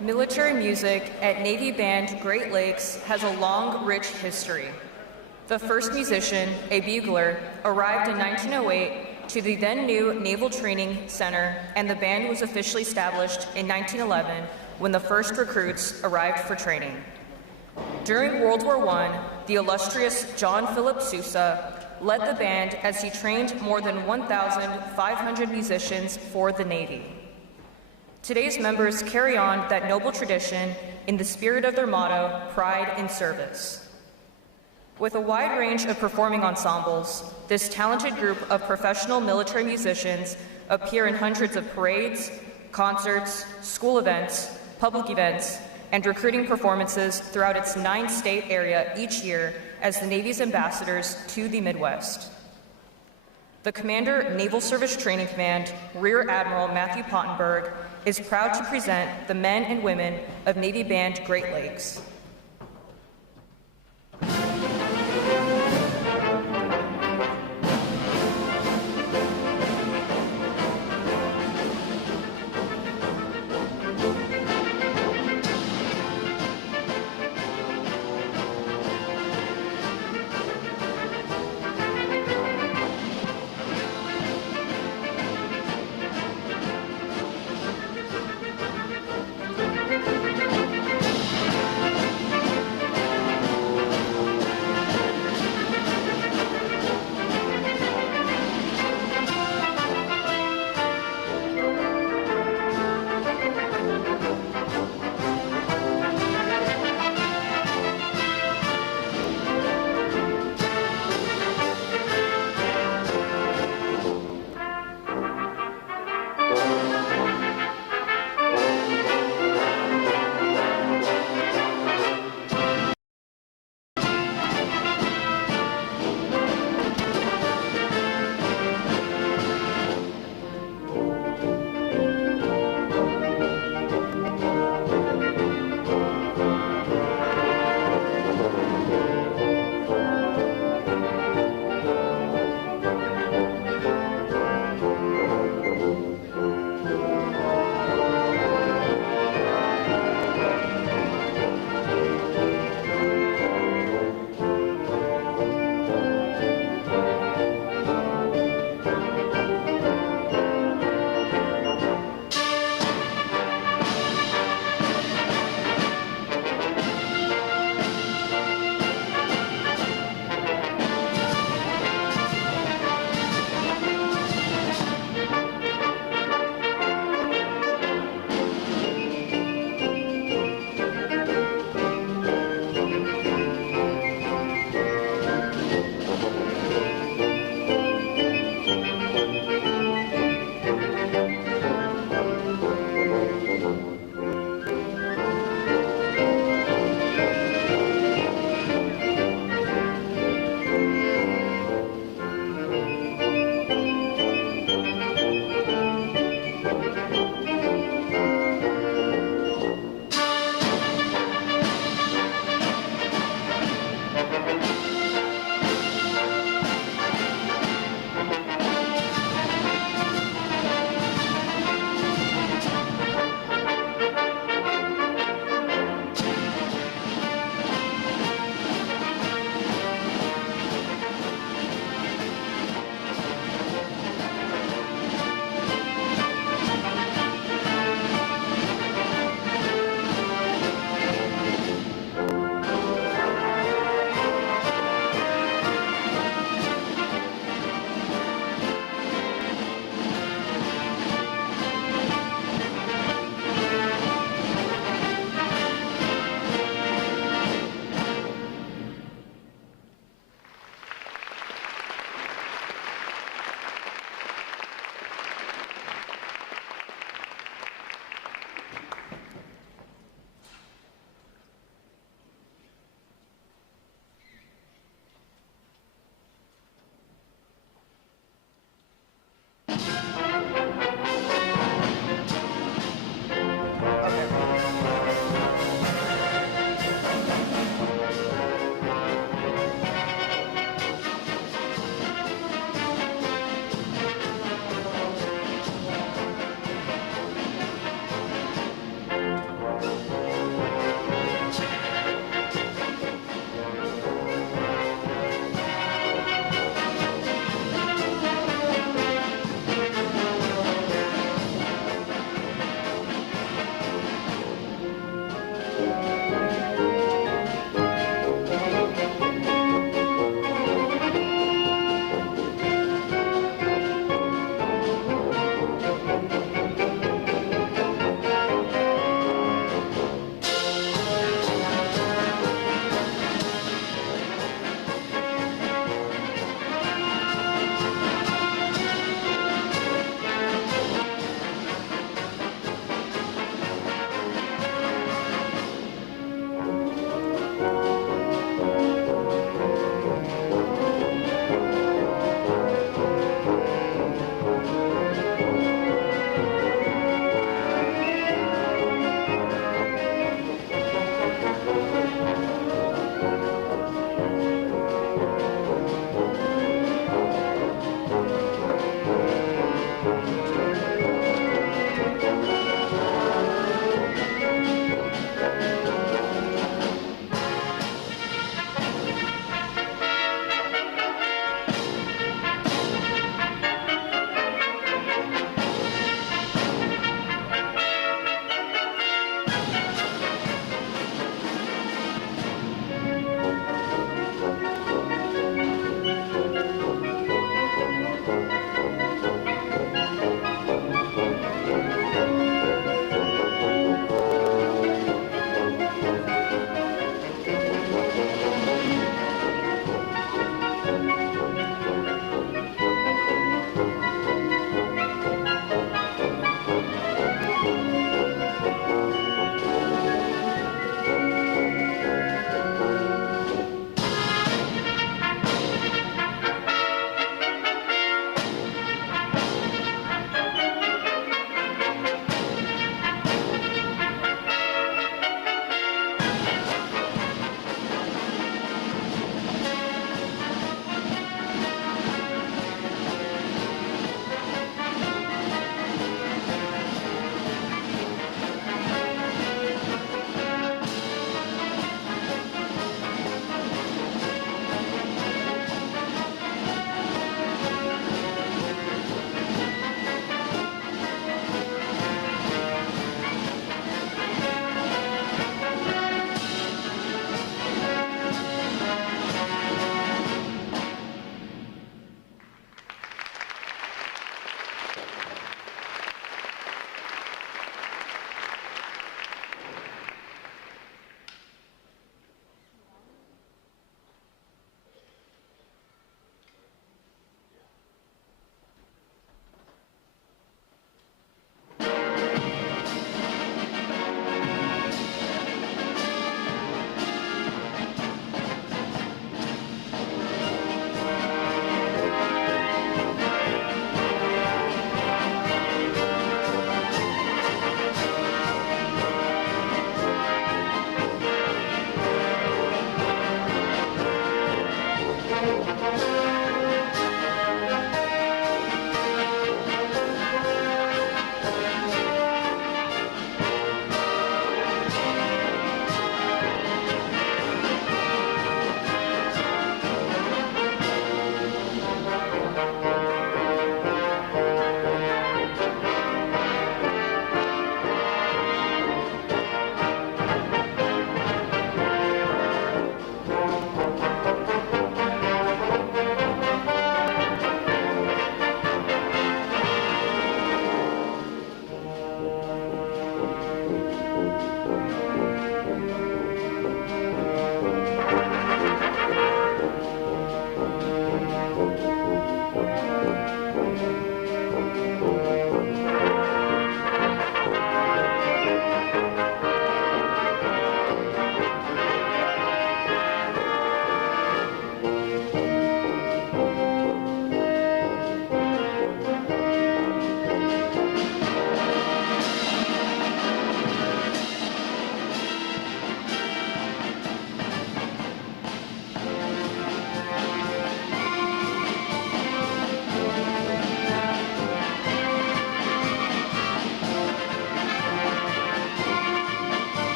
Military music at Navy Band Great Lakes has a long, rich history. The first musician, a bugler, arrived in 1908 to the then new Naval Training Center, and the band was officially established in 1911 when the first recruits arrived for training. During World War I, the illustrious John Philip Sousa led the band as he trained more than 1,500 musicians for the Navy. Today's members carry on that noble tradition in the spirit of their motto, pride in service. With a wide range of performing ensembles, this talented group of professional military musicians appear in hundreds of parades, concerts, school events, public events, and recruiting performances throughout its 9-state area each year as the Navy's ambassadors to the Midwest. The Commander, Naval Service Training Command, Rear Admiral Matthew Pottenberg, is proud to present the men and women of Navy Band Great Lakes.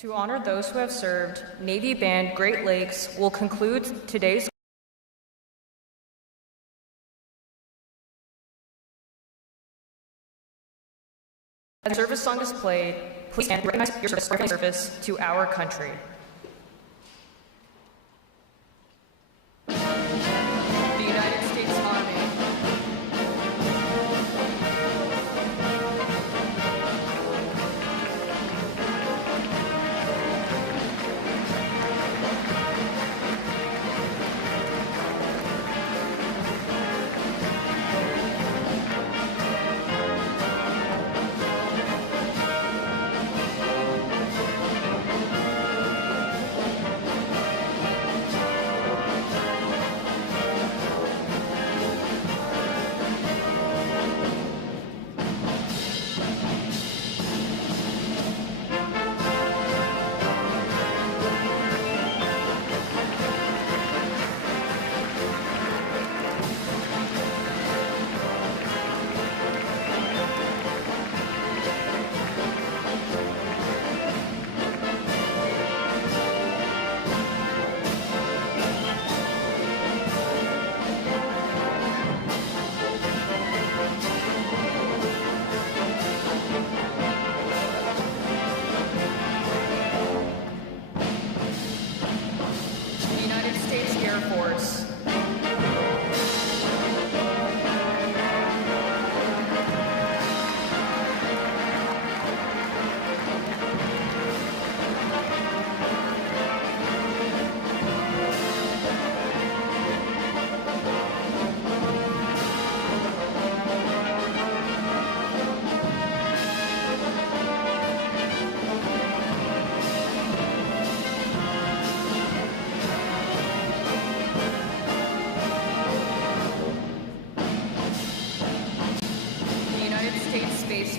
To honor those who have served, Navy Band Great Lakes will conclude today's as the service song is played. Please stand and recognize your service to our country. The United States Army.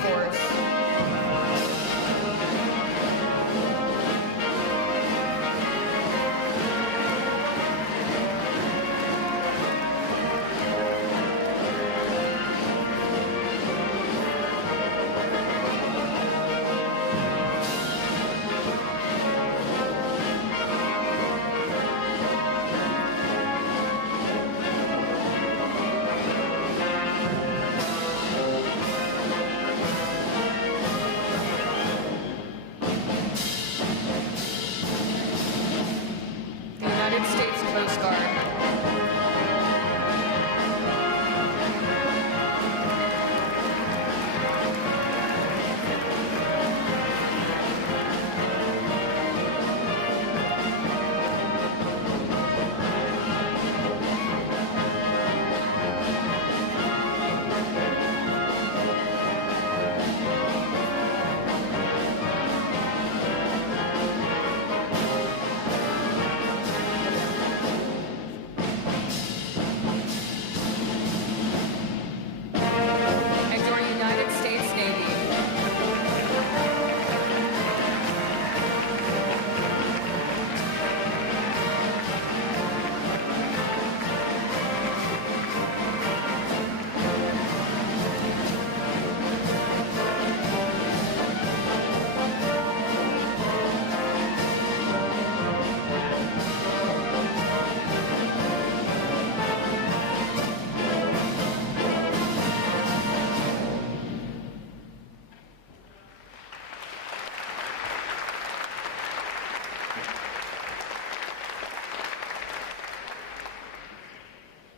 Force. United States Coast Guard. And your United States Navy.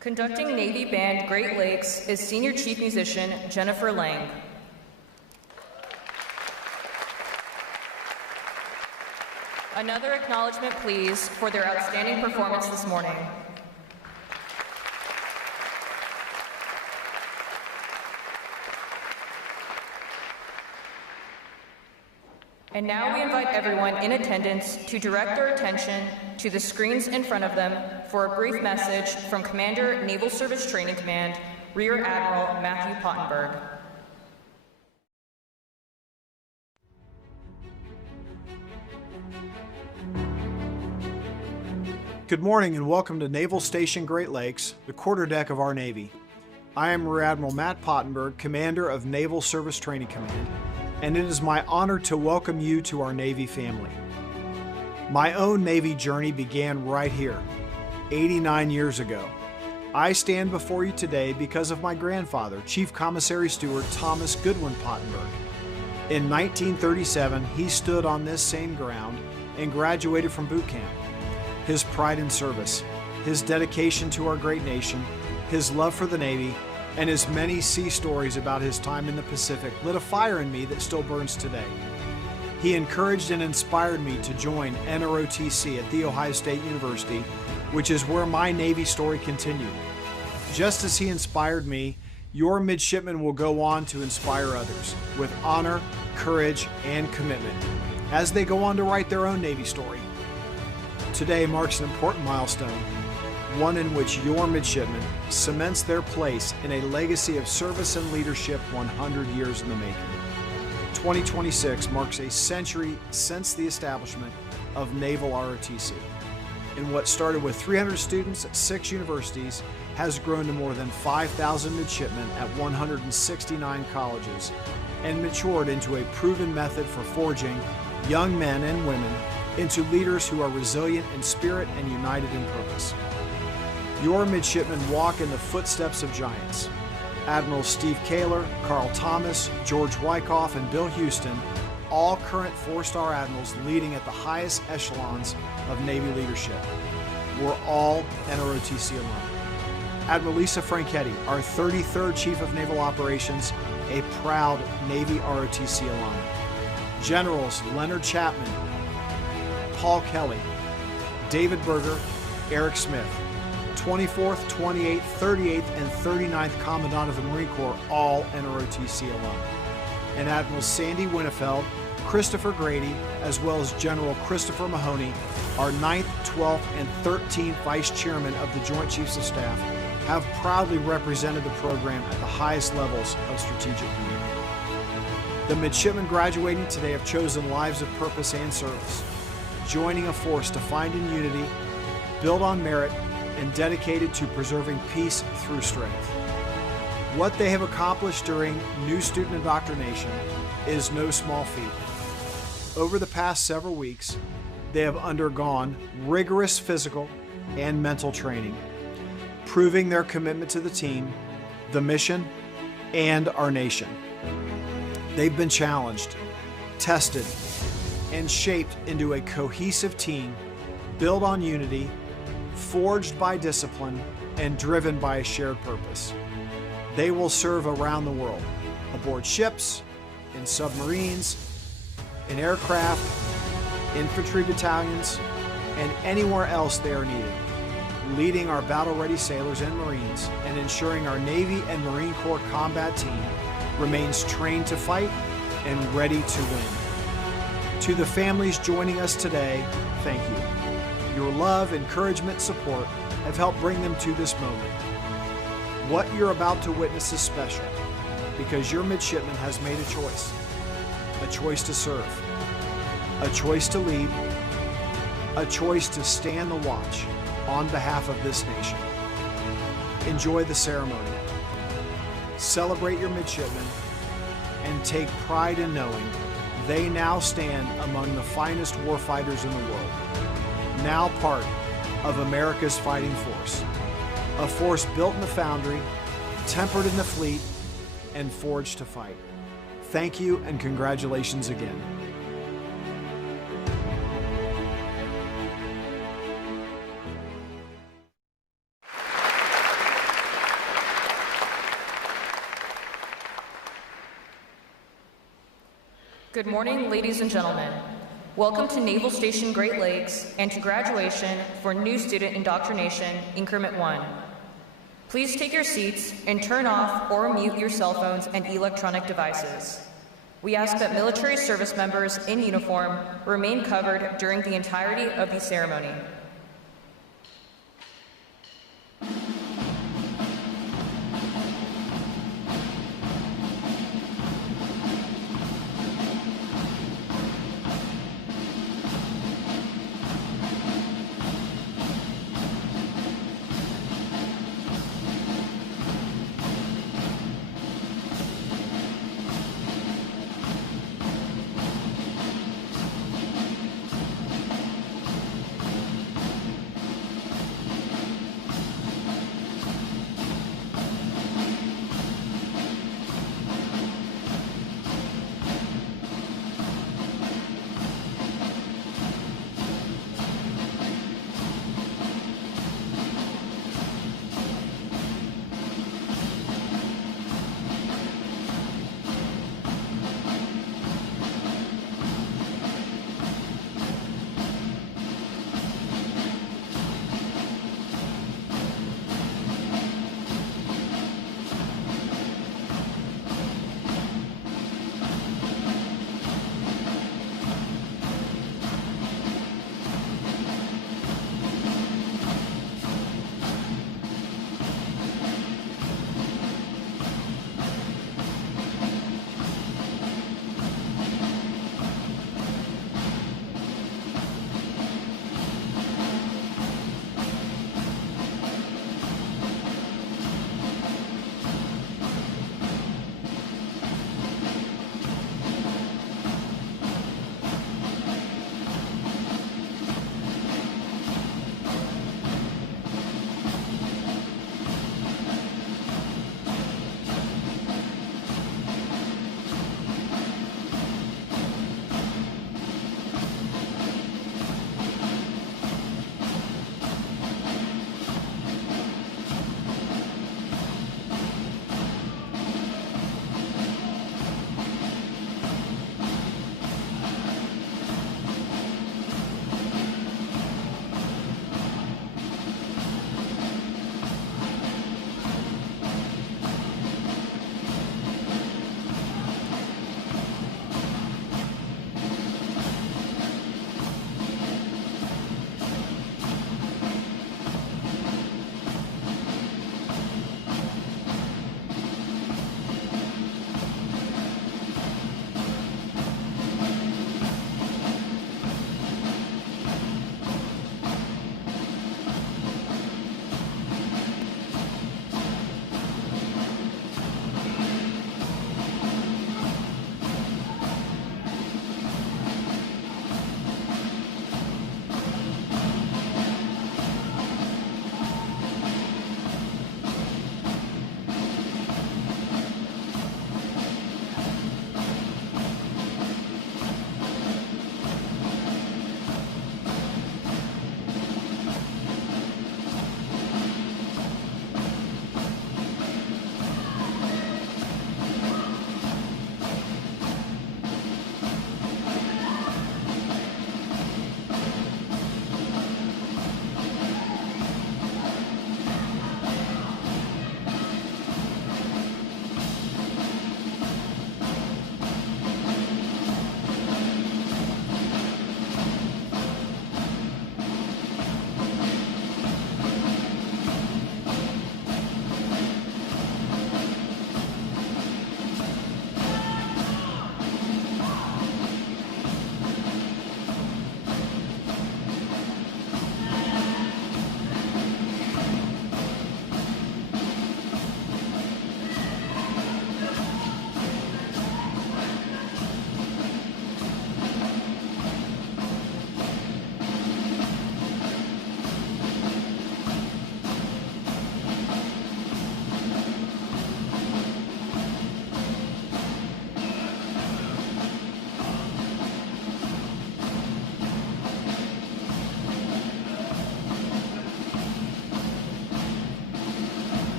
Conducting Navy Band Great Lakes is Senior Chief Musician Jennifer Lang. Another acknowledgement, please, for their outstanding performance this morning. And now we invite everyone in attendance to direct their attention to the screens in front of them for a brief message from Commander, Naval Service Training Command, Rear Admiral Matthew Pottenberg. Good morning and welcome to Naval Station Great Lakes, the quarterdeck of our Navy. I am Rear Admiral Matt Pottenberg, Commander of Naval Service Training Command, and it is my honor to welcome you to our Navy family. My own Navy journey began right here, 89 years ago. I stand before you today because of my grandfather, Chief Commissary Steward Thomas Goodwin Pottenberg. In 1937, he stood on this same ground and graduated from boot camp. His pride in service, his dedication to our great nation, his love for the Navy, and his many sea stories about his time in the Pacific lit a fire in me that still burns today. He encouraged and inspired me to join ROTC at The Ohio State University, which is where my Navy story continued. Just as he inspired me, your midshipmen will go on to inspire others with honor, courage, and commitment as they go on to write their own Navy story. Today marks an important milestone, one in which your midshipmen cements their place in a legacy of service and leadership 100 years in the making. 2026 marks a century since the establishment of Naval ROTC. And what started with 300 students at 6 universities has grown to more than 5,000 midshipmen at 169 colleges and matured into a proven method for forging young men and women into leaders who are resilient in spirit and united in purpose. Your midshipmen walk in the footsteps of giants. Admiral Steve Kaler, Carl Thomas, George Wyckoff, and Bill Houston, all current 4-star admirals leading at the highest echelons of Navy leadership. We're all NROTC alum. Admiral Lisa Franchetti, our 33rd Chief of Naval Operations, a proud Navy ROTC alum. Generals Leonard Chapman, Paul Kelly, David Berger, Eric Smith, 24th, 28th, 38th, and 39th Commandant of the Marine Corps, all NROTC alum. And Admiral Sandy Winnefeld, Christopher Grady, as well as General Christopher Mahoney, our 9th, 12th, and 13th Vice Chairman of the Joint Chiefs of Staff, have proudly represented the program at the highest levels of strategic command. The midshipmen graduating today have chosen lives of purpose and service, joining a force defined in unity, built on merit, and dedicated to preserving peace through strength. What they have accomplished during new student indoctrination is no small feat. Over the past several weeks, they have undergone rigorous physical and mental training, proving their commitment to the team, the mission, and our nation. They've been challenged, tested, and shaped into a cohesive team built on unity, forged by discipline, and driven by a shared purpose. They will serve around the world, aboard ships, in submarines, in aircraft, infantry battalions, and anywhere else they are needed, leading our battle-ready sailors and Marines and ensuring our Navy and Marine Corps combat team remains trained to fight and ready to win. To the families joining us today, thank you. Your love, encouragement, support have helped bring them to this moment. What you're about to witness is special because your midshipman has made a choice to serve, a choice to lead, a choice to stand the watch on behalf of this nation. Enjoy the ceremony. Celebrate your midshipmen and take pride in knowing they now stand among the finest warfighters in the world, now part of America's fighting force, a force built in the foundry, tempered in the fleet, and forged to fight. Thank you and congratulations again. Good morning, ladies and gentlemen. Welcome to Naval Station Great Lakes and to graduation for new student indoctrination, Increment 1. Please take your seats and turn off or mute your cell phones and electronic devices. We ask that military service members in uniform remain covered during the entirety of the ceremony.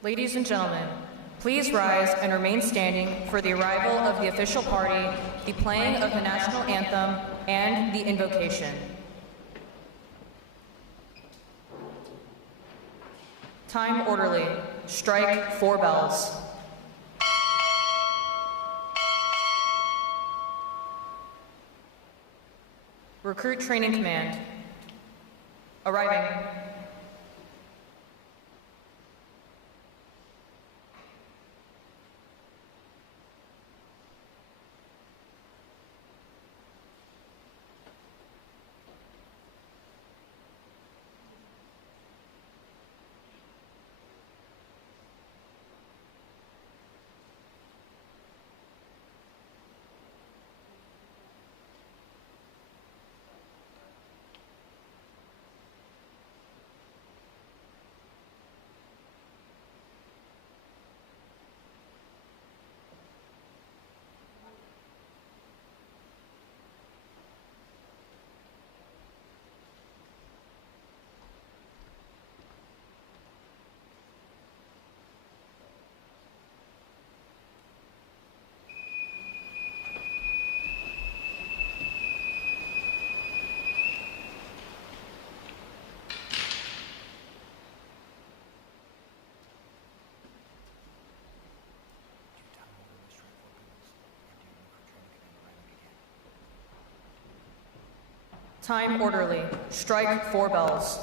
Ladies and gentlemen, please rise and remain standing for the arrival of the official party, the playing of the national anthem, and the invocation. Time orderly. Strike 4 bells. Recruit Training Command. Arriving. Time orderly. Strike 4 bells.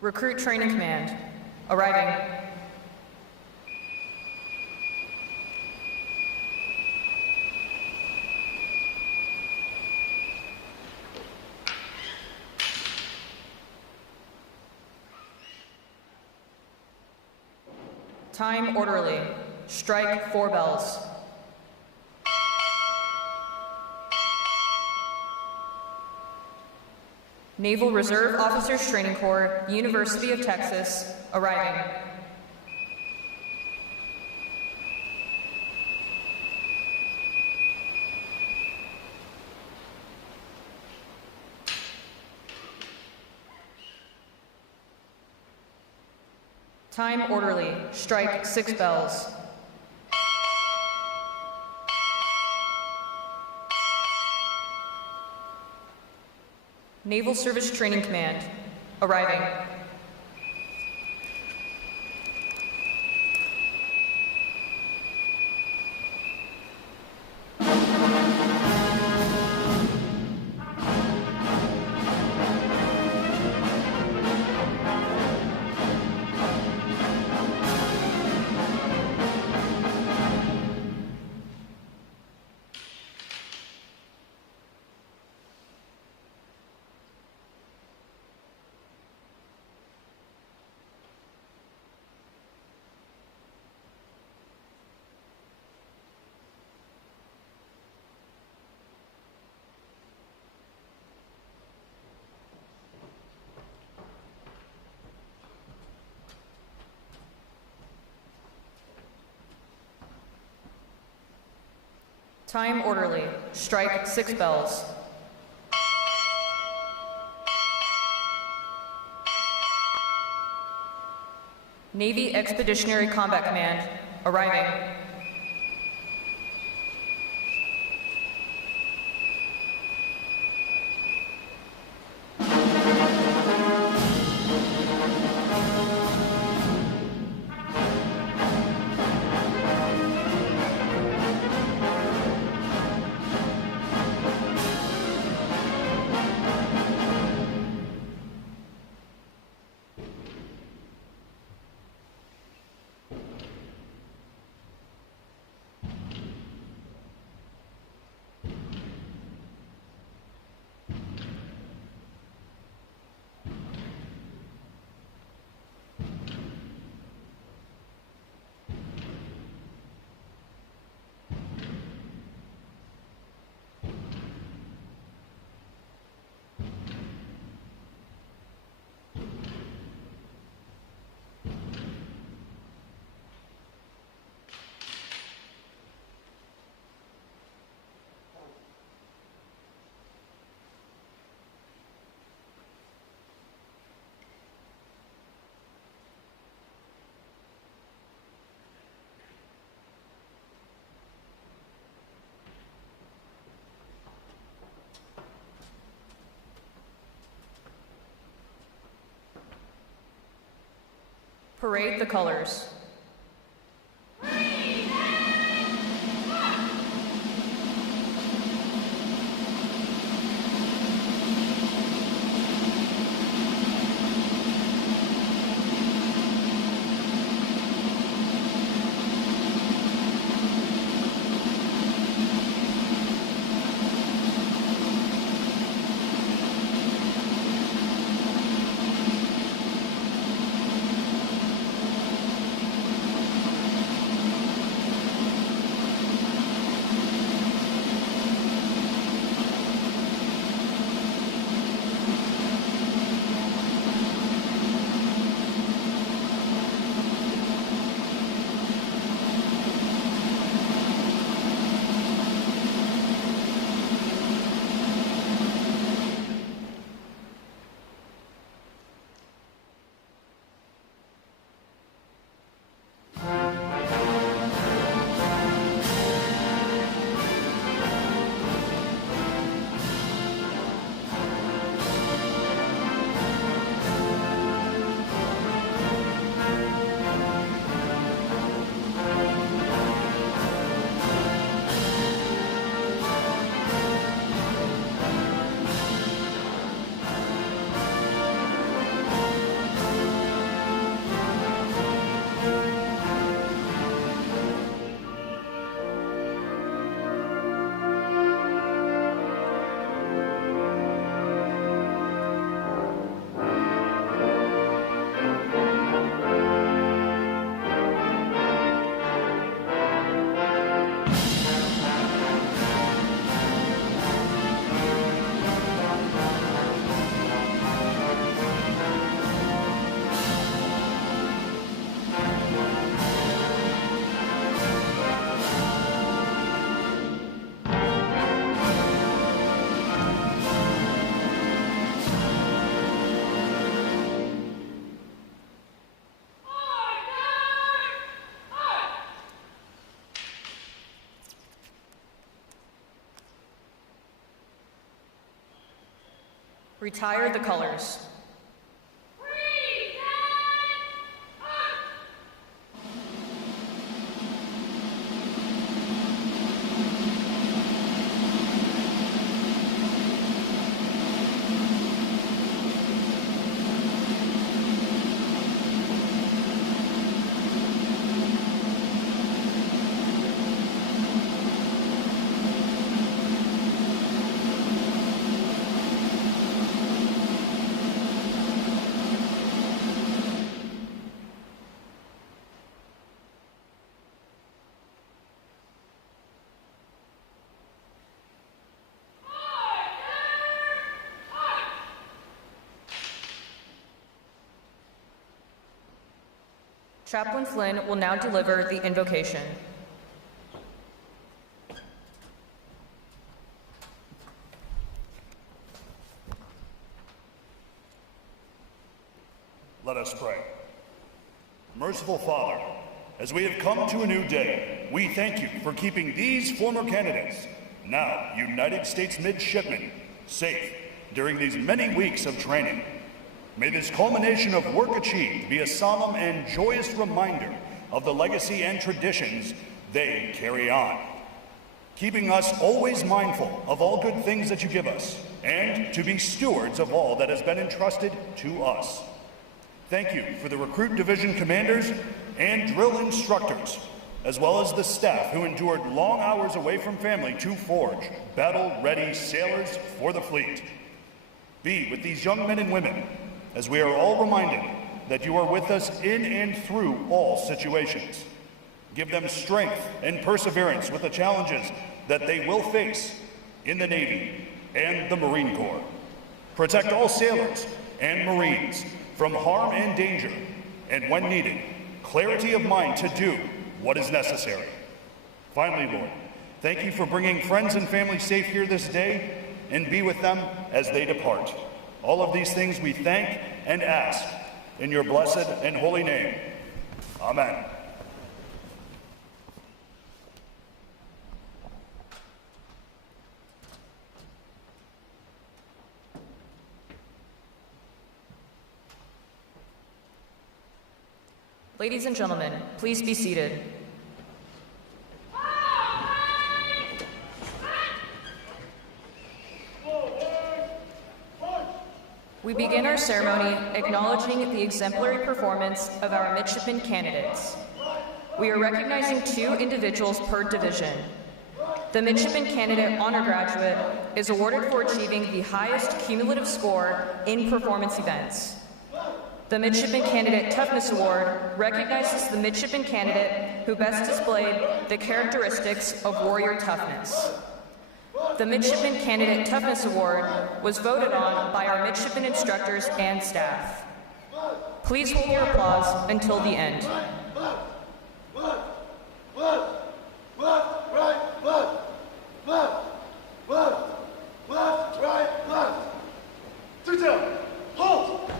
Recruit Training Command. Arriving. Time orderly. Strike 4 bells. Naval Reserve Officers Training Corps, University of Texas, arriving. Time orderly. Strike 6 bells. Naval Service Training Command, arriving. Time orderly. Strike 6 bells. Navy Expeditionary Combat Command, arriving. Parade the colors. Retire the colors. Chaplain Flynn will now deliver the invocation. Let us pray. Merciful Father, as we have come to a new day, we thank you for keeping these former candidates, now United States midshipmen, safe during these many weeks of training. May this culmination of work achieved be a solemn and joyous reminder of the legacy and traditions they carry on, keeping us always mindful of all good things that you give us, and to be stewards of all that has been entrusted to us. Thank you for the recruit division commanders and drill instructors, as well as the staff who endured long hours away from family to forge battle-ready sailors for the fleet. Be with these young men and women, as we are all reminded that you are with us in and through all situations. Give them strength and perseverance with the challenges that they will face in the Navy and the Marine Corps. Protect all sailors and Marines from harm and danger, and when needed, clarity of mind to do what is necessary. Finally, Lord, thank you for bringing friends and family safe here this day, and be with them as they depart. All of these things we thank and ask in your blessed and holy name. Amen. Ladies and gentlemen, please be seated. We begin our ceremony acknowledging the exemplary performance of our midshipman candidates. We are recognizing 2 individuals per division. The Midshipman Candidate Honor Graduate is awarded for achieving the highest cumulative score in performance events. The Midshipman Candidate Toughness Award recognizes the midshipman candidate who best displayed the characteristics of warrior toughness. The Midshipman Candidate Toughness Award was voted on by our midshipman instructors and staff. Please hold your applause until the end. Halt!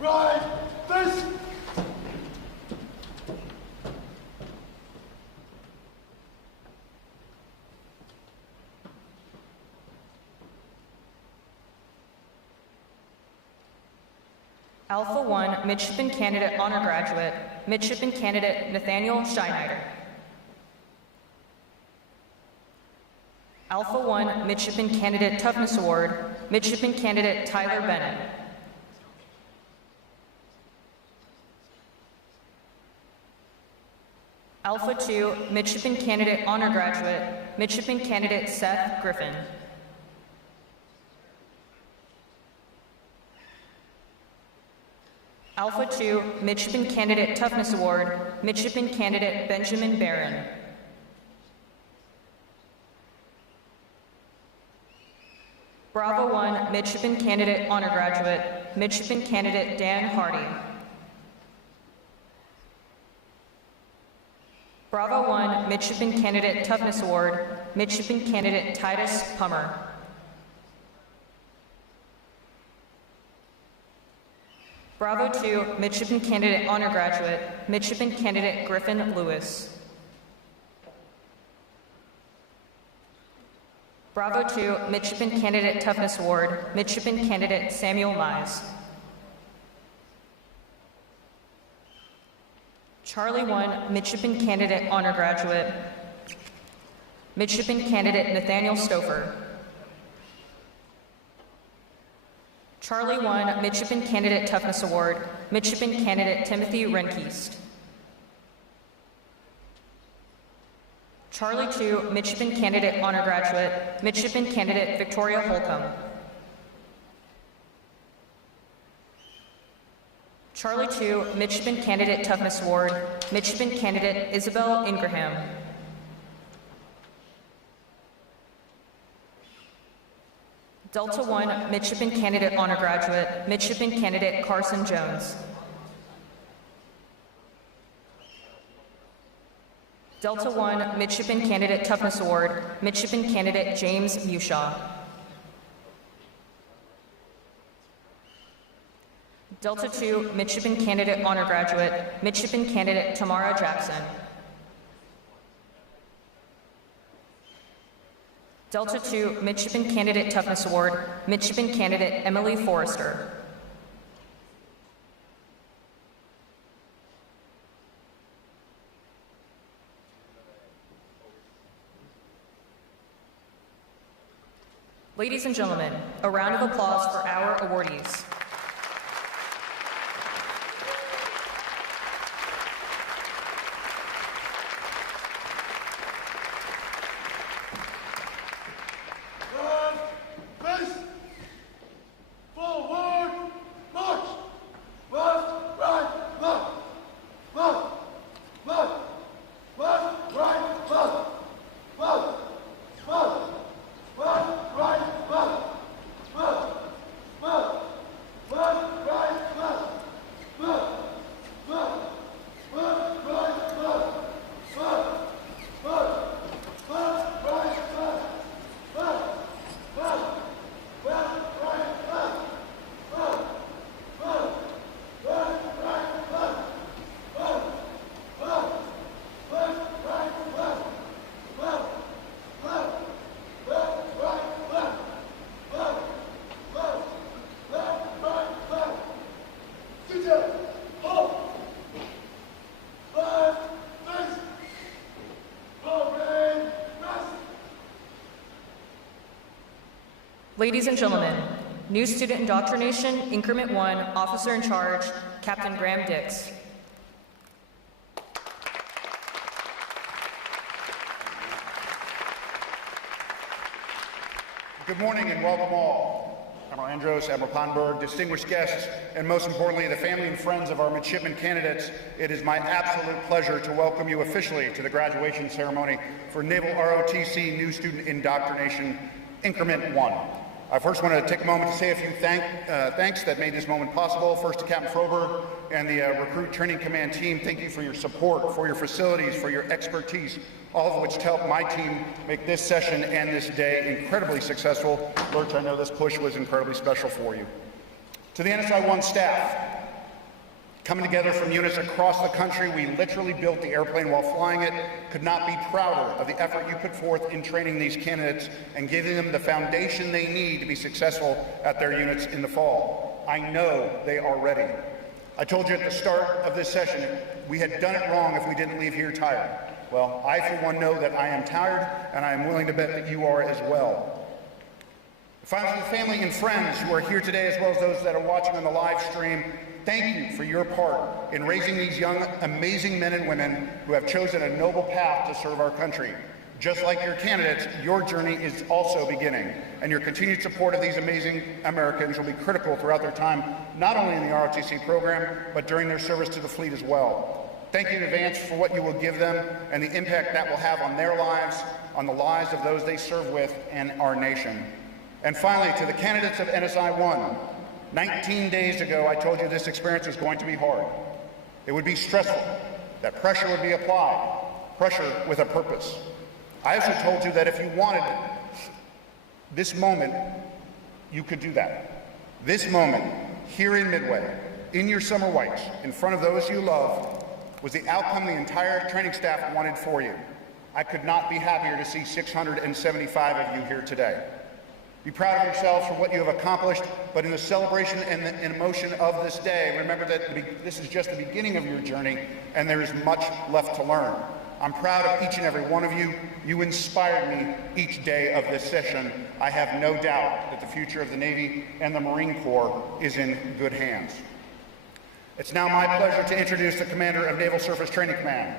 Right, face! Alpha 1 Midshipman Candidate Honor Graduate, Midshipman Candidate Nathaniel Schneider. Alpha 1 Midshipman Candidate Toughness Award, Midshipman Candidate Tyler Bennett. Alpha 2 Midshipman Candidate Honor Graduate, Midshipman Candidate Seth Griffin. Alpha 2 Midshipman Candidate Toughness Award, Midshipman Candidate Benjamin Barron. Bravo 1 Midshipman Candidate Honor Graduate, Midshipman Candidate Dan Hardy. Bravo 1 Midshipman Candidate Toughness Award, Midshipman Candidate Titus Pummer. Bravo 2 Midshipman Candidate Honor Graduate, Midshipman Candidate Griffin Lewis. Bravo 2 Midshipman Candidate Toughness Award, Midshipman Candidate Samuel Mize. Charlie 1 Midshipman Candidate Honor Graduate, Midshipman Candidate Nathaniel Stouffer. Charlie 1 Midshipman Candidate Toughness Award, Midshipman Candidate Timothy Renkeast. Charlie 2 Midshipman Candidate Honor Graduate, Midshipman Candidate Victoria Holcomb. Charlie 2 Midshipman Candidate Toughness Award, Midshipman Candidate Isabel Ingraham. Delta 1 Midshipman Candidate Honor Graduate, Midshipman Candidate Carson Jones. Delta 1 Midshipman Candidate Toughness Award, Midshipman Candidate James Mushaw. Delta 2 Midshipman Candidate Honor Graduate, Midshipman Candidate Tamara Jackson. Delta 2 Midshipman Candidate Toughness Award, Midshipman Candidate Emily Forrester. Ladies and gentlemen, a round of applause for our awardees. Ladies and gentlemen, new student indoctrination, increment 1, officer in charge, Captain Graham Dix. Good morning and welcome all. Admiral Andros, Admiral Ponberg, distinguished guests, and most importantly, the family and friends of our midshipman candidates, it is my absolute pleasure to welcome you officially to the graduation ceremony for Naval ROTC New Student Indoctrination Increment 1. I first want to take a moment to say a few thanks that made this moment possible. First to Captain Frober and the Recruit Training Command team. Thank you for your support, for your facilities, for your expertise, all of which helped my team make this session and this day incredibly successful. Lurch, I know this push was incredibly special for you. To the NSI 1 staff, coming together from units across the country, we literally built the airplane while flying it. Could not be prouder of the effort you put forth in training these candidates and giving them the foundation they need to be successful at their units in the fall. I know they are ready. I told you at the start of this session, we had done it wrong if we didn't leave here tired. Well, I for one know that I am tired, and I am willing to bet that you are as well. Finally, the family and friends who are here today, as well as those that are watching on the live stream, thank you for your part in raising these young, amazing men and women who have chosen a noble path to serve our country. Just like your candidates, your journey is also beginning, and your continued support of these amazing Americans will be critical throughout their time, not only in the ROTC program, but during their service to the fleet as well. Thank you in advance for what you will give them and the impact that will have on their lives, on the lives of those they serve with, and our nation. And finally, to the candidates of NSI 1, 19 days ago, I told you this experience was going to be hard. It would be stressful, that pressure would be applied, pressure with a purpose. I also told you that if you wanted this moment, you could do that. This moment, here in Midway, in your summer whites, in front of those you love, was the outcome the entire training staff wanted for you. I could not be happier to see 675 of you here today. Be proud of yourselves for what you have accomplished, but in the celebration and the emotion of this day, remember that this is just the beginning of your journey, and there is much left to learn. I'm proud of each and every one of you. You inspired me each day of this session. I have no doubt that the future of the Navy and the Marine Corps is in good hands. It's now my pleasure to introduce the Commander of Naval Surface Training Command.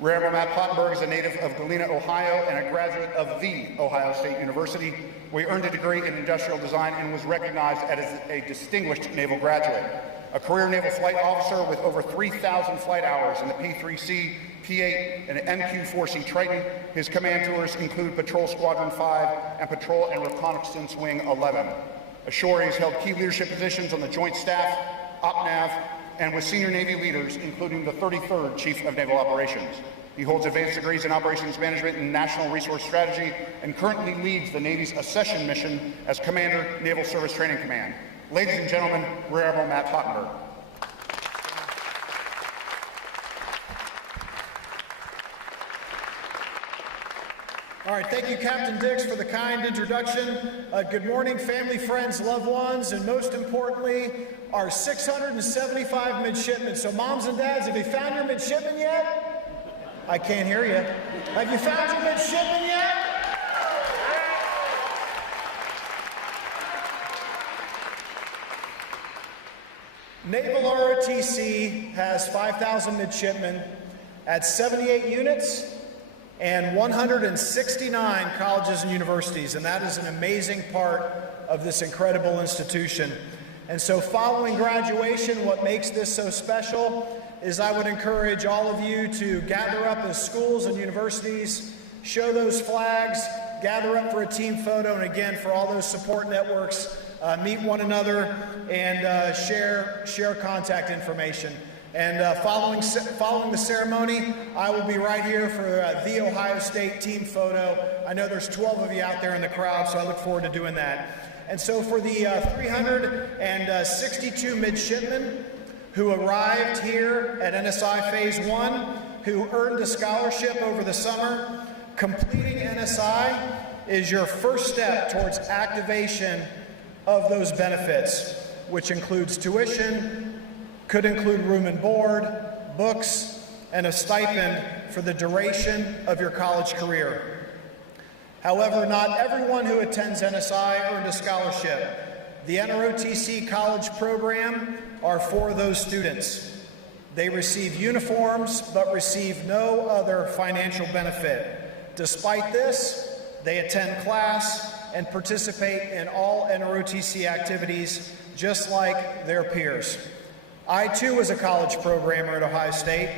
Rear Admiral Matt Pottenberg is a native of Galena, Ohio, and a graduate of The Ohio State University, where he earned a degree in industrial design and was recognized as a distinguished naval graduate. A career naval flight officer with over 3,000 flight hours in the P-3C, P-8, and MQ-4C Triton, his command tours include Patrol Squadron 5 and Patrol and Reconnaissance Wing 11. Ashore, he's held key leadership positions on the Joint Staff, OpNav, and with senior Navy leaders, including the 33rd Chief of Naval Operations. He holds advanced degrees in Operations Management and National Resource Strategy, and currently leads the Navy's accession mission as Commander, Naval Service Training Command. Ladies and gentlemen, Rear Admiral Matt Pottenberg. All right, thank you, Captain Dix, for the kind introduction. Good morning, family, friends, loved ones, and most importantly, our 675 midshipmen. So moms and dads, have you found your midshipmen yet? I can't hear you. Have you found your midshipmen yet? Naval ROTC has 5,000 midshipmen at 78 units and 169 colleges and universities, and that is an amazing part of this incredible institution. And so following graduation, what makes this so special is I would encourage all of you to gather up as schools and universities, show those flags, gather up for a team photo, and again, for all those support networks, meet one another and share contact information. And following the ceremony, I will be right here for the Ohio State team photo. I know there's 12 of you out there in the crowd, so I look forward to doing that. And so for the 362 midshipmen who arrived here at NSI Phase 1, who earned a scholarship over the summer, completing NSI is your first step towards activation of those benefits, which includes tuition, could include room and board, books, and a stipend for the duration of your college career. However, not everyone who attends NSI earned a scholarship. The ROTC college program are for those students. They receive uniforms, but receive no other financial benefit. Despite this, they attend class and participate in all ROTC activities, just like their peers. I, too, was a college programmer at Ohio State,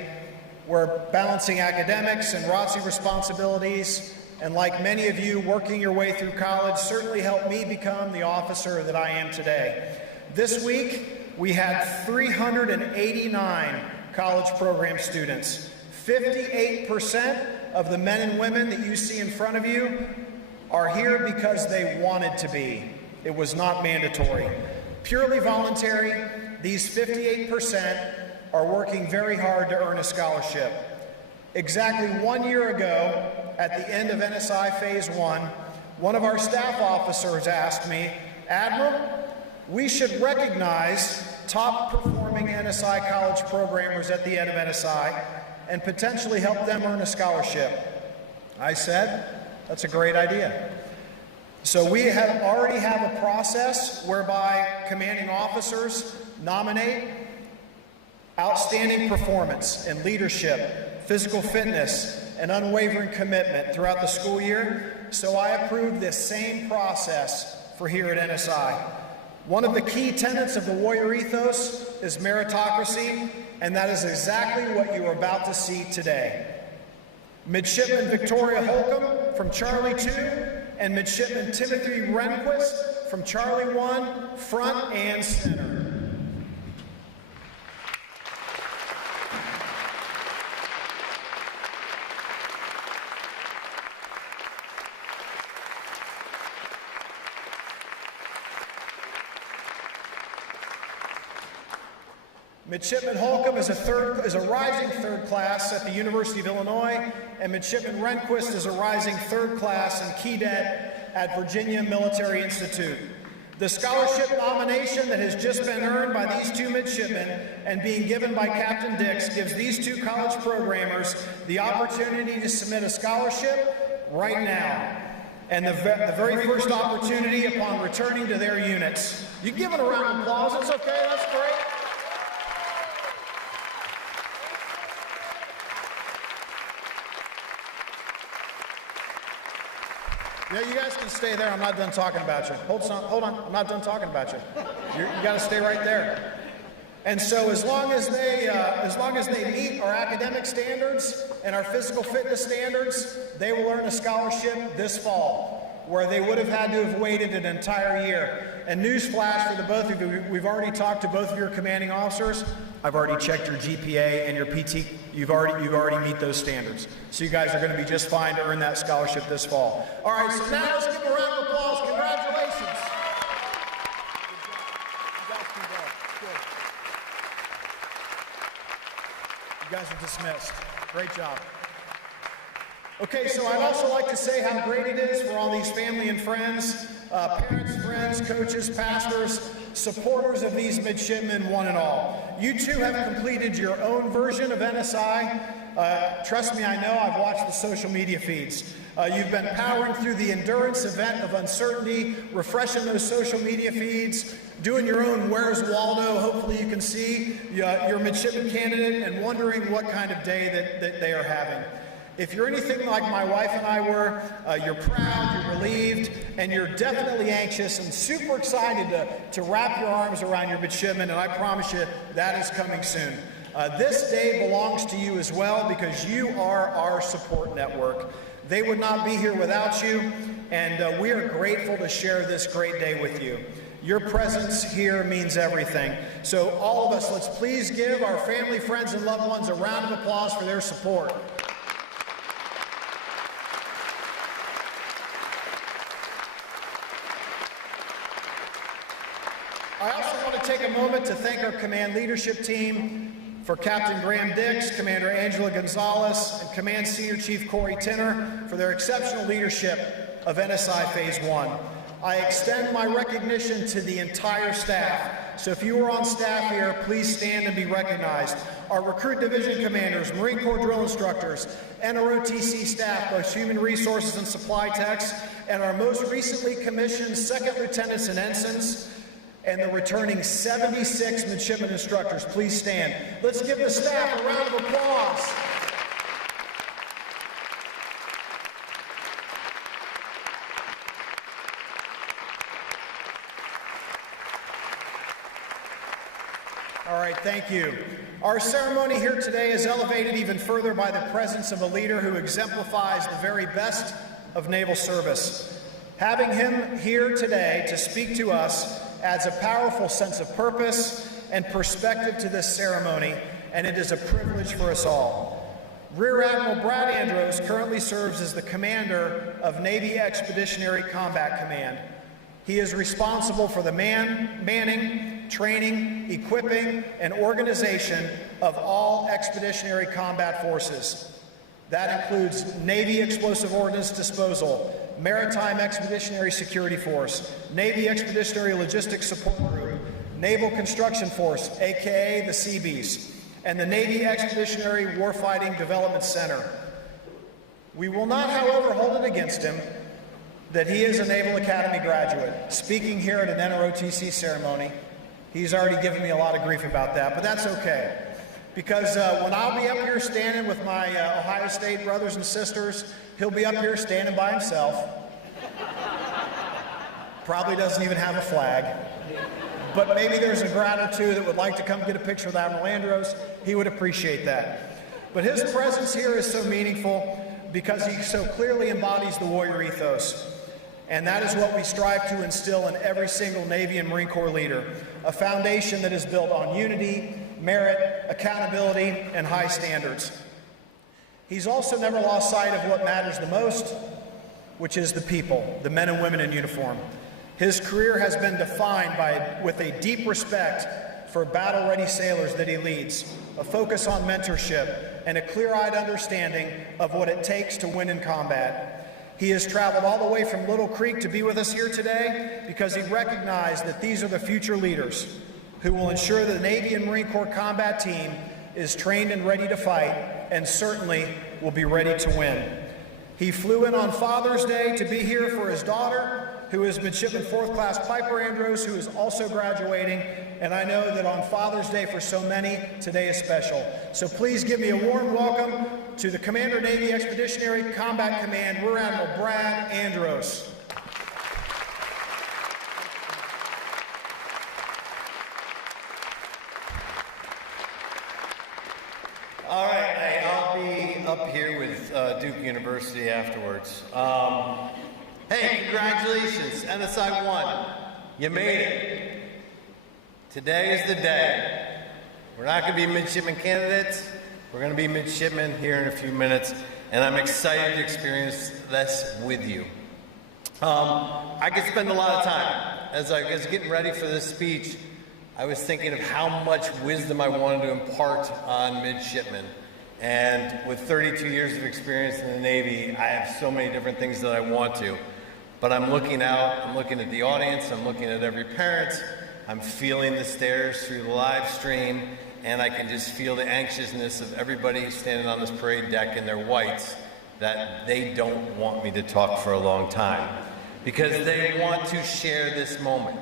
where balancing academics and ROTC responsibilities, and like many of you, working your way through college certainly helped me become the officer that I am today. This week, we had 389 college program students. 58% of the men and women that you see in front of you are here because they wanted to be. It was not mandatory. Purely voluntary, these 58% are working very hard to earn a scholarship. Exactly 1 year ago, at the end of NSI Phase 1, one of our staff officers asked me, "Admiral, we should recognize top-performing NSI college programmers at the end of NSI and potentially help them earn a scholarship." I said, "That's a great idea." So we already have a process whereby commanding officers nominate outstanding performance in leadership, physical fitness, and unwavering commitment throughout the school year. So I approved this same process for here at NSI. One of the key tenets of the Warrior Ethos is meritocracy, and that is exactly what you are about to see today. Midshipman Victoria Holcomb from Charlie 2 and Midshipman Timothy Rehnquist from Charlie 1, front and center. Midshipman Holcomb is a rising third class at the University of Illinois, and Midshipman Rehnquist is a rising third class in Cadet at Virginia Military Institute. The scholarship nomination that has just been earned by these two midshipmen and being given by Captain Dix gives these two college programmers the opportunity to submit a scholarship right now. And the very first opportunity upon returning to their units. You can give it a round of applause. It's okay. That's great. Yeah, you guys can stay there. I'm not done talking about you. Hold on. I'm not done talking about you. You got to stay right there. And so, as long as they meet our academic standards and our physical fitness standards, they will earn a scholarship this fall, where they would have had to have waited an entire year. And newsflash for the both of you: we've already talked to both of your commanding officers. I've already checked your GPA and your PT. You've already meet those standards. So you guys are going to be just fine to earn that scholarship this fall. All right, so now let's give a round of applause. Congratulations. You guys can go. Good. You guys are dismissed. Great job. Okay, so I'd also like to say how great it is for all these family and friends, parents, friends, coaches, pastors, supporters of these midshipmen, one and all. You too have completed your own version of NSI. Trust me, I know, I've watched the social media feeds. You've been powering through the endurance event of uncertainty, refreshing those social media feeds, doing your own Where's Waldo, hopefully you can see your midshipman candidate, and wondering what kind of day that they are having. If you're anything like my wife and I were, you're proud, you're relieved, and you're definitely anxious and super excited to wrap your arms around your midshipman, and I promise you that is coming soon. This day belongs to you as well, because you are our support network. They would not be here without you, and we are grateful to share this great day with you. Your presence here means everything. So all of us, let's please give our family, friends, and loved ones a round of applause for their support. I also want to take a moment to thank our command leadership team, for Captain Graham Dix, Commander Angela Gonzalez, and Command Senior Chief Corey Tinner for their exceptional leadership of NSI Phase 1. I extend my recognition to the entire staff. So if you are on staff here, please stand and be recognized. Our recruit division commanders, Marine Corps drill instructors, and our ROTC staff, both human resources and supply techs, and our most recently commissioned second lieutenants and ensigns, and the returning 76 midshipman instructors. Please stand. Let's give the staff a round of applause. All right, thank you. Our ceremony here today is elevated even further by the presence of a leader who exemplifies the very best of naval service. Having him here today to speak to us adds a powerful sense of purpose and perspective to this ceremony, and it is a privilege for us all. Rear Admiral Brad Andros currently serves as the commander of Navy Expeditionary Combat Command. He is responsible for the manning, training, equipping, and organization of all expeditionary combat forces. That includes Navy Explosive Ordnance Disposal, Maritime Expeditionary Security Force, Navy Expeditionary Logistics Support Group, Naval Construction Force, aka the Seabees, and the Navy Expeditionary Warfighting Development Center. We will not, however, hold it against him that he is a Naval Academy graduate, speaking here at an NROTC ceremony. He's already given me a lot of grief about that, but that's okay. Because when I'll be up here standing with my Ohio State brothers and sisters, he'll be up here standing by himself. Probably doesn't even have a flag. But maybe there's a grad or two that would like to come get a picture with Admiral Andros. He would appreciate that. But his presence here is so meaningful because he so clearly embodies the warrior ethos. And that is what we strive to instill in every single Navy and Marine Corps leader, a foundation that is built on unity, merit, accountability, and high standards. He's also never lost sight of what matters the most, which is the people, the men and women in uniform. His career has been defined with a deep respect for battle-ready sailors that he leads, a focus on mentorship, and a clear-eyed understanding of what it takes to win in combat. He has traveled all the way from Little Creek to be with us here today because he recognized that these are the future leaders who will ensure the Navy and Marine Corps combat team is trained and ready to fight, and certainly will be ready to win. He flew in on Father's Day to be here for his daughter, who is Midshipman 4th Class Piper Andros, who is also graduating, and I know that on Father's Day for so many, today is special. So please give me a warm welcome to the Commander Navy Expeditionary Combat Command, Rear Admiral Brad Andros. All right, I'll be up here with Duke University afterwards. Hey, congratulations, NSI 1. You made it. Today is the day. We're not going to be midshipman candidates. We're going to be midshipmen here in a few minutes, and I'm excited to experience this with you. I could spend a lot of time. As I was getting ready for this speech, I was thinking of how much wisdom I wanted to impart on midshipmen. And with 32 years of experience in the Navy, I have so many different things that I want to. But I'm looking out, I'm looking at the audience, I'm looking at every parent, I'm feeling the stares through the live stream, and I can just feel the anxiousness of everybody standing on this parade deck in their whites that they don't want me to talk for a long time because they want to share this moment.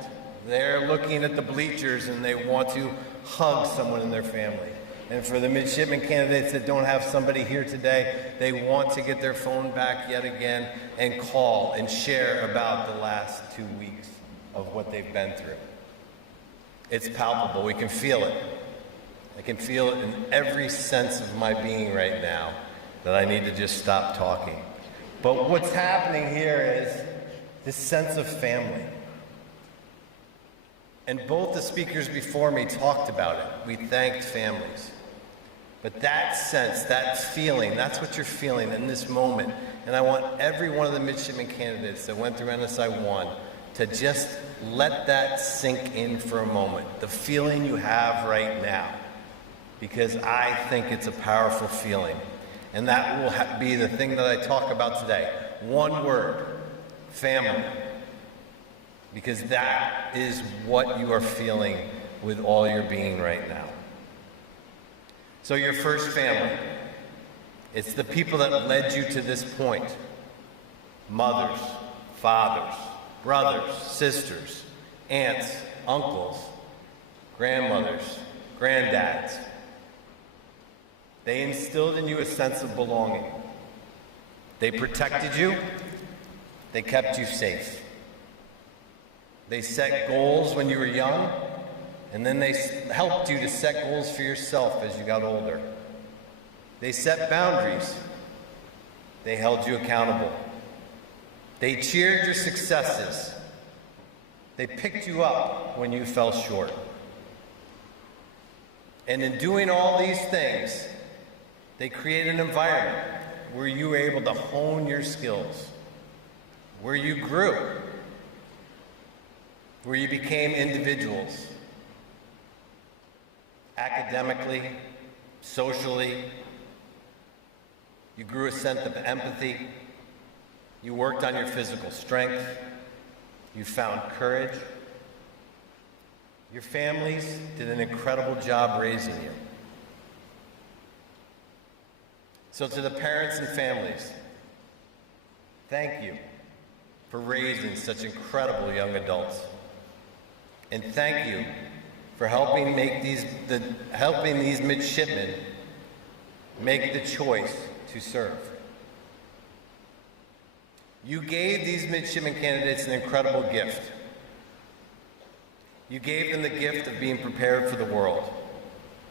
They're looking at the bleachers and they want to hug someone in their family. And for the midshipman candidates that don't have somebody here today, they want to get their phone back yet again and call and share about the last 2 weeks of what they've been through. It's palpable. We can feel it. I can feel it in every sense of my being right now that I need to just stop talking. But what's happening here is this sense of family. And both the speakers before me talked about it. We thanked families. But that sense, that feeling, that's what you're feeling in this moment. And I want every one of the midshipman candidates that went through NSI 1 to just let that sink in for a moment. The feeling you have right now. Because I think it's a powerful feeling. And that will be the thing that I talk about today. One word, family. because that is what you are feeling with all your being right now. So your first family, it's the people that led you to this point. Mothers, fathers, brothers, sisters, aunts, uncles, grandmothers, granddads. They instilled in you a sense of belonging. They protected you. They kept you safe. They set goals when you were young, and then they helped you to set goals for yourself as you got older. They set boundaries. They held you accountable. They cheered your successes. They picked you up when you fell short. And in doing all these things, they created an environment where you were able to hone your skills, where you grew, where you became individuals, academically, socially. You grew a sense of empathy. You worked on your physical strength. You found courage. Your families did an incredible job raising you. So to the parents and families, thank you for raising such incredible young adults. And thank you for helping these midshipmen make the choice to serve. You gave these midshipman candidates an incredible gift. You gave them the gift of being prepared for the world,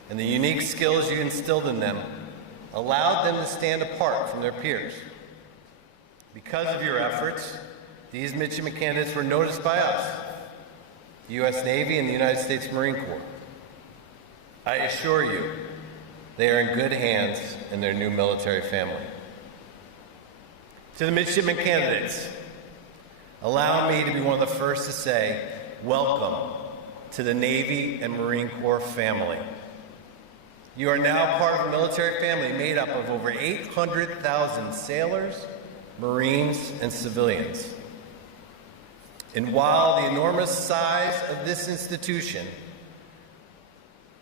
and the unique skills you instilled in them allowed them to stand apart from their peers. Because of your efforts, these midshipman candidates were noticed by us, the U.S. Navy and the United States Marine Corps. I assure you, they are in good hands in their new military family. To the midshipman candidates, allow me to be one of the first to say, welcome to the Navy and Marine Corps family. You are now part of a military family made up of over 800,000 sailors, Marines, and civilians. And while the enormous size of this institution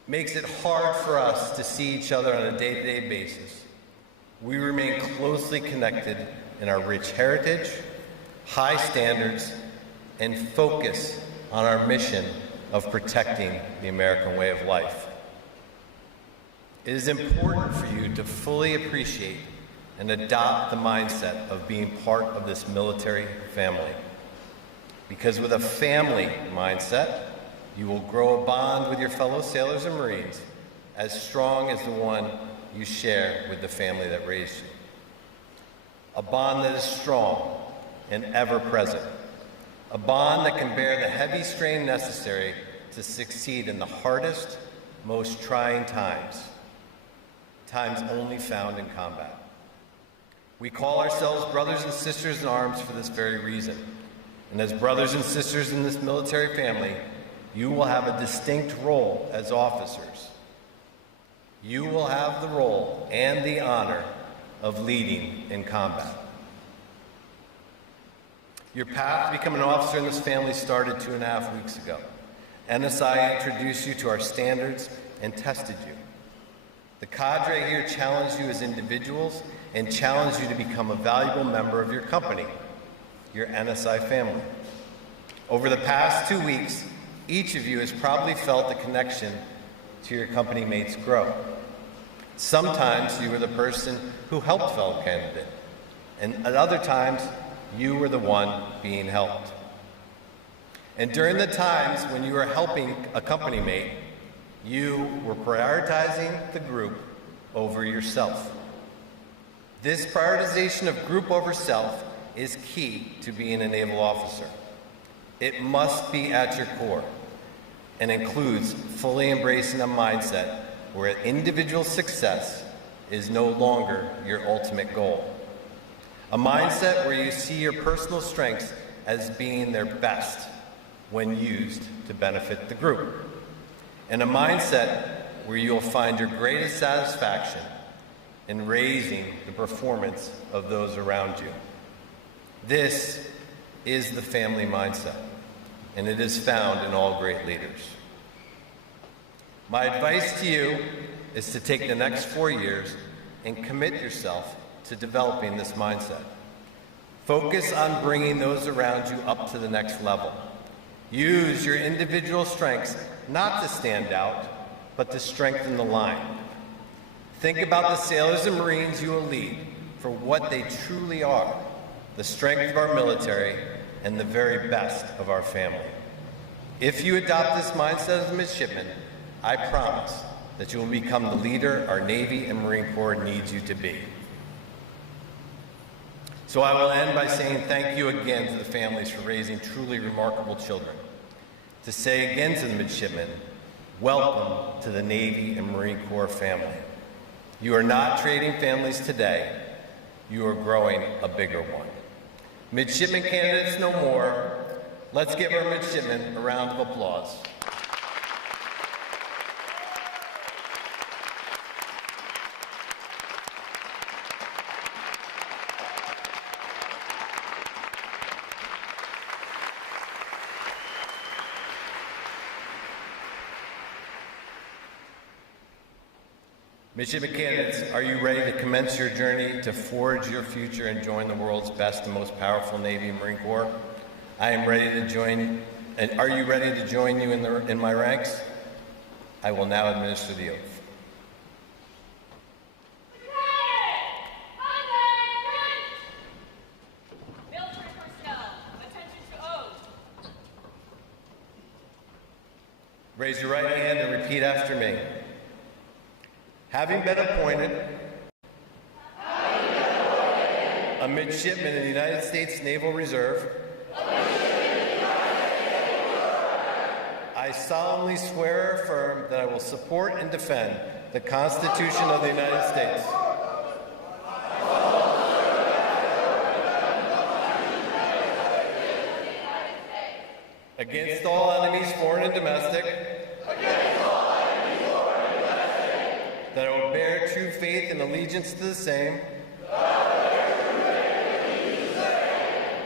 makes it hard for us to see each other on a day-to-day basis, we remain closely connected in our rich heritage, high standards, and focus on our mission of protecting the American way of life. It is important for you to fully appreciate and adopt the mindset of being part of this military family. Because with a family mindset, you will grow a bond with your fellow sailors and Marines as strong as the one you share with the family that raised you. A bond that is strong and ever present. A bond that can bear the heavy strain necessary to succeed in the hardest, most trying times only found in combat. We call ourselves brothers and sisters in arms for this very reason. And as brothers and sisters in this military family, you will have a distinct role as officers. You will have the role and the honor of leading in combat. Your path to become an officer in this family started 2.5 weeks ago. NSI introduced you to our standards and tested you. The cadre here challenged you as individuals and challenged you to become a valuable member of your company, your NSI family. Over the past 2 weeks, each of you has probably felt the connection to your company mates grow. Sometimes you were the person who helped fellow candidate, and at other times, you were the one being helped. And during the times when you were helping a company mate, you were prioritizing the group over yourself. This prioritization of group over self is key to being a naval officer. It must be at your core and includes fully embracing a mindset where individual success is no longer your ultimate goal. A mindset where you see your personal strengths as being their best when used to benefit the group. And a mindset where you'll find your greatest satisfaction in raising the performance of those around you. This is the family mindset. and it is found in all great leaders. My advice to you is to take the next 4 years and commit yourself to developing this mindset. Focus on bringing those around you up to the next level. Use your individual strengths not to stand out, but to strengthen the line. Think about the sailors and Marines you will lead for what they truly are, the strength of our military and the very best of our family. If you adopt this mindset as a midshipman, I promise that you will become the leader our Navy and Marine Corps needs you to be. So I will end by saying thank you again to the families for raising truly remarkable children. To say again to the midshipmen, welcome to the Navy and Marine Corps family. You are not trading families today, you are growing a bigger one. Midshipman candidates no more. Let's give our midshipmen a round of applause. Midshipman candidates, are you ready to commence your journey to forge your future and join the world's best and most powerful Navy and Marine Corps? I am ready to join, and are you ready to join you in my ranks? I will now administer the oath. Military personnel, attention to oath. Raise your right hand and repeat after me. Having been appointed a midshipman in the United States Naval Reserve, I solemnly swear or affirm that I will support and defend the Constitution of the United States against all enemies, foreign and domestic, that I will bear true faith and allegiance to the same,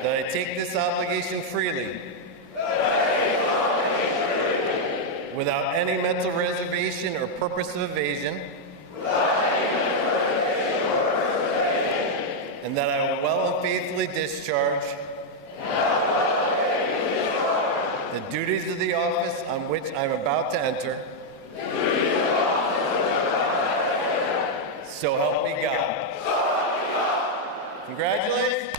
that I take this obligation freely, without any mental reservation or purpose of evasion, and that I will well and faithfully discharge the duties of the office on which I am about to enter. So help me God. Congratulations.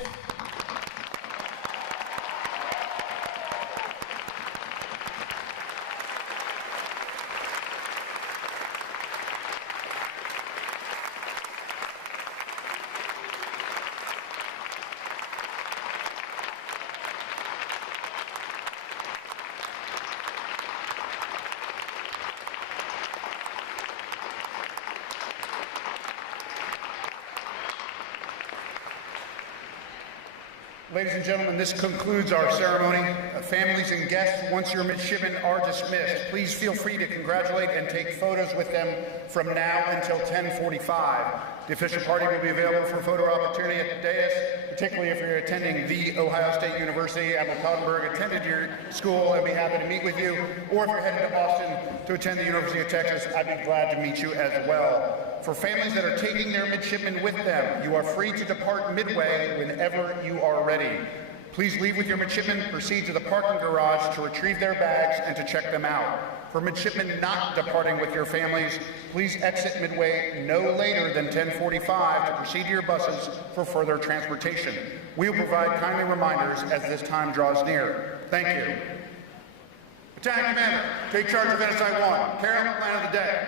Ladies and gentlemen, this concludes our ceremony. Families and guests, once your midshipmen are dismissed, please feel free to congratulate and take photos with them from now until 10:45. The official party will be available for photo opportunity at the dais, particularly if you're attending the Ohio State University. Admiral Cottenberg attended your school and be happy to meet with you. Or if you're headed to Boston to attend the University of Texas, I'd be glad to meet you as well. For families that are taking their midshipmen with them, you are free to depart midway whenever you are ready. Please leave with your midshipmen, proceed to the parking garage to retrieve their bags and to check them out. For midshipmen not departing with your families, please exit midway no later than 10:45 to proceed to your buses for further transportation. We will provide timely reminders as this time draws near. Thank you. Battalion Commander, take charge of NSI 1. Carry out the plan of the day.